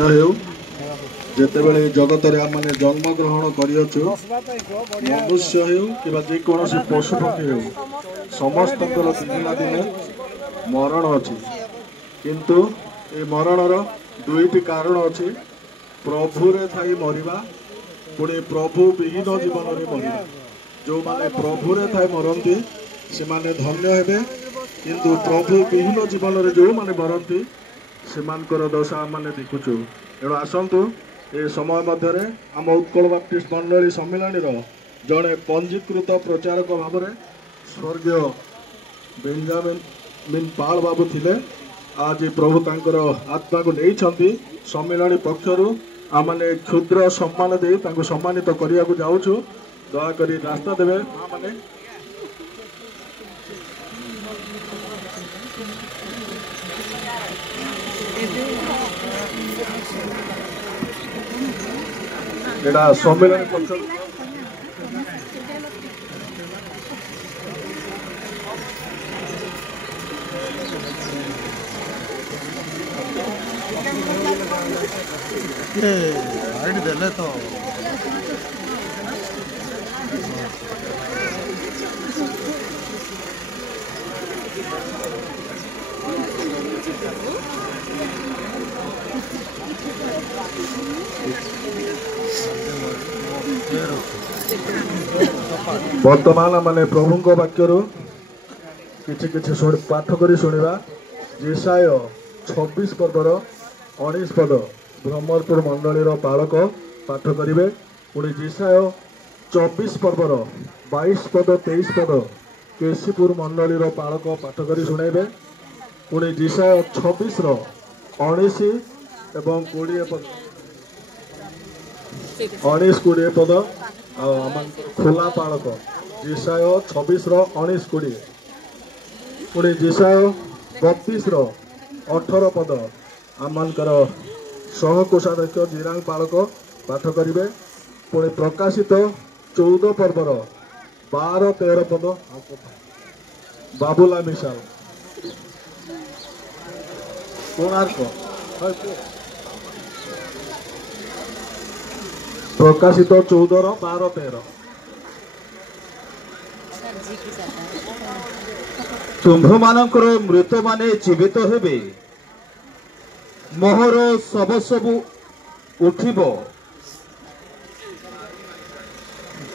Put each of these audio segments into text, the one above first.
दिन हेउ जेतेबेले जगत रे आम माने जन्म ग्रहण करियछु मनुष्य हेउ किबा जे कोनोसी पशु पक्षी हेउ समस्तकर दिन ना दिन मरण अछि किंतु ए मरणर दुईटी कारण अछि प्रभु रे थाई मरिबा पुणे प्रभु विहीन जीवन रे मरिबा जो माने प्रभु रे थाई मरंती से माने धन्य हेबे किंतु प्रभु विहीन जीवन रे जो माने मरंती से मानकर दशा माने देखुछु एणु आसंतु ए समय मध्य आम उत्कल बाप्टिस्ट मंडली सम्मेलन जड़े पंजीकृत प्रचारक भाव में स्वर्गीय बेंजामिन पाल बाबू थिले आज प्रभु तांकर आत्मा को नहीं सम्मेलन पक्षर आमने क्षुद्र सम्मान दे सम्मानित करने को जाऊँ दयाकोरी रास्ता देवे माने एटा सम्मेलन पक्षर देले तो वर्तमान माने प्रभु वाक्यर किसी पाठ कर शुणा जेसाय 26 पदर 19 पद ब्रह्मपुर मंडली पालक पाठ करेंगे पुणी जेसाय 24 पर्वर 22 पद 23 पद केसीपुर मंडली पालक पाठ कर शुणेबे पुणी जेसाय 26 19 एवं 20 पद 19-20 पद खोला पालक जेसाय 26 19 20 पुणी जेसाय 32 18 पद आमकर सहकोषाध्यक्ष जिरांग पालक पाठ करेंगे पुणी प्रकाशित 14 पर्वर 12-13 पद बाबुला मिसाल कोणार्क प्रकाशित 14-12-13 तुम्भ मानकर मृत माने जीवित हेबे मोहर सब सबु उठिब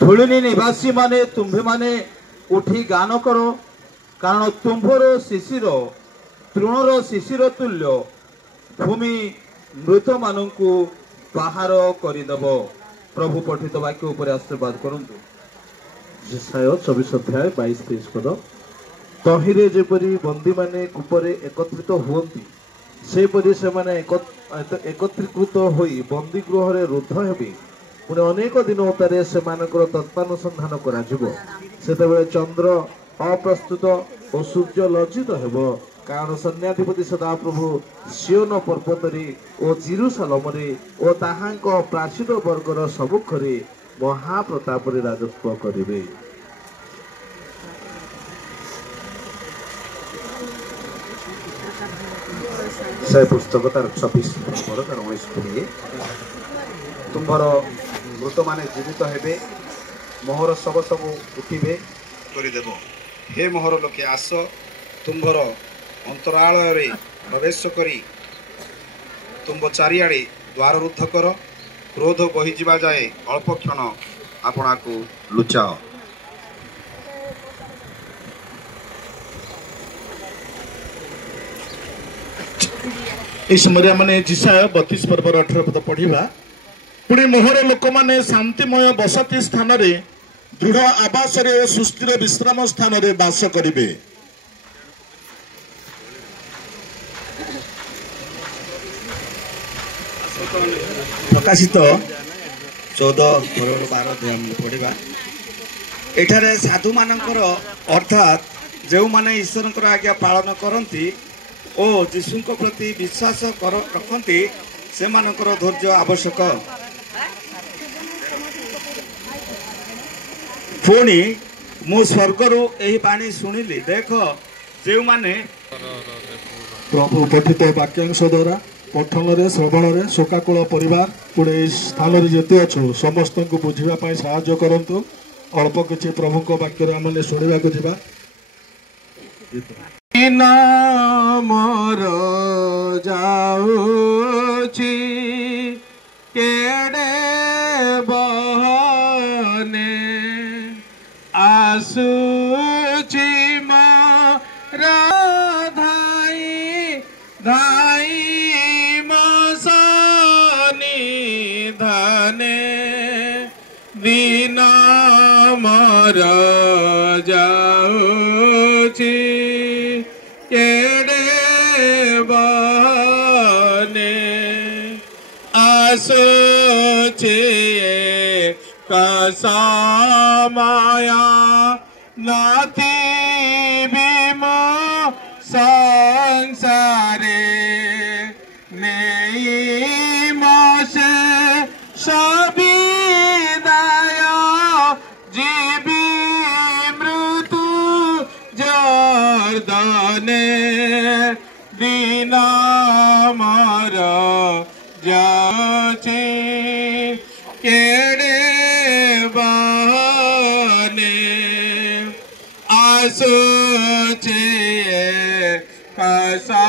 धूलिनी निवासी माने तुम्भे माने उठी गान करो कारण तुम्भर शिशिर तृणर शिशिर तुल्य भूमि मृत मानू बाहर करदेव प्रभु पठित वाक्य उपर आशीर्वाद करंतु जेसाय 24 अध्याय 22-23 पद तहिरे जेपरी बंदी माने कूपरे एकत्रित हुवंती सेपरी से माने एकत्रीकृत होई बंदी गृह रे रुद्ध हेबे पुणे अनेक दिन उतारे से मानकर तत्वानुसंधान करा जिवो सेतेबेले चंद्र अप्रस्तुत और सूर्य लज्जित हेबो कारण सन्याधिपति सदाप्रभु सियोन पर्वतरे और जेरुसालेमरे और ताहांक प्राचीन वर्गर सम्मुखरे महाप्रताप राजत्व करिवे से पुस्तक तार 26 तार 19-20 तुम्भर मृत माने जीवित हेबे मोहर सब सब उठिबे करदेव हे मोहर लोके आस तुम्भर अंतरालय रे प्रवेश करी तुम्भ चारिआडे द्वार रुद्ध कर क्रोध बही जावा जाए अल्प क्षण आपना को लुचाओ इस समय माने जेसाय 32 पर्वर 18 पद पढ़ा पुणी मोहर लोक माने शांतिमय बसती स्थान रे दृढ़ आवास रे सुस्थिर विश्राम स्थान रे बास करिवे प्रकाशित 14-12 पढ़ा एठारे साधु मानकर अर्थात जो माने ईश्वर आज्ञा पालन करती और जीशु प्रति विश्वास रखती से मानकर धैर्य आवश्यक पुणी मु स्वर्गरु एही बाणी शुणिली देख जो माने प्रभु पठित वाक्यांश द्वारा पठन श्रवण शोकाकूल परिवार पुणे स्थान जिते अच्छु समस्त को बुझापी साहय करतु अल्प किसी प्रभु वाक्य आम शुणा जा मोर जाऊची केड़े बहने आसूची मोर धाई धाई मसानी धने दिन मोर जाऊची केड़े बहने आसूची कसमाया नाती बिमो संसारे नहीं मोसे सभी दया जीवी मृत्यु जर्दने दीना मार जाचे केड़े बहने आसोचे कसा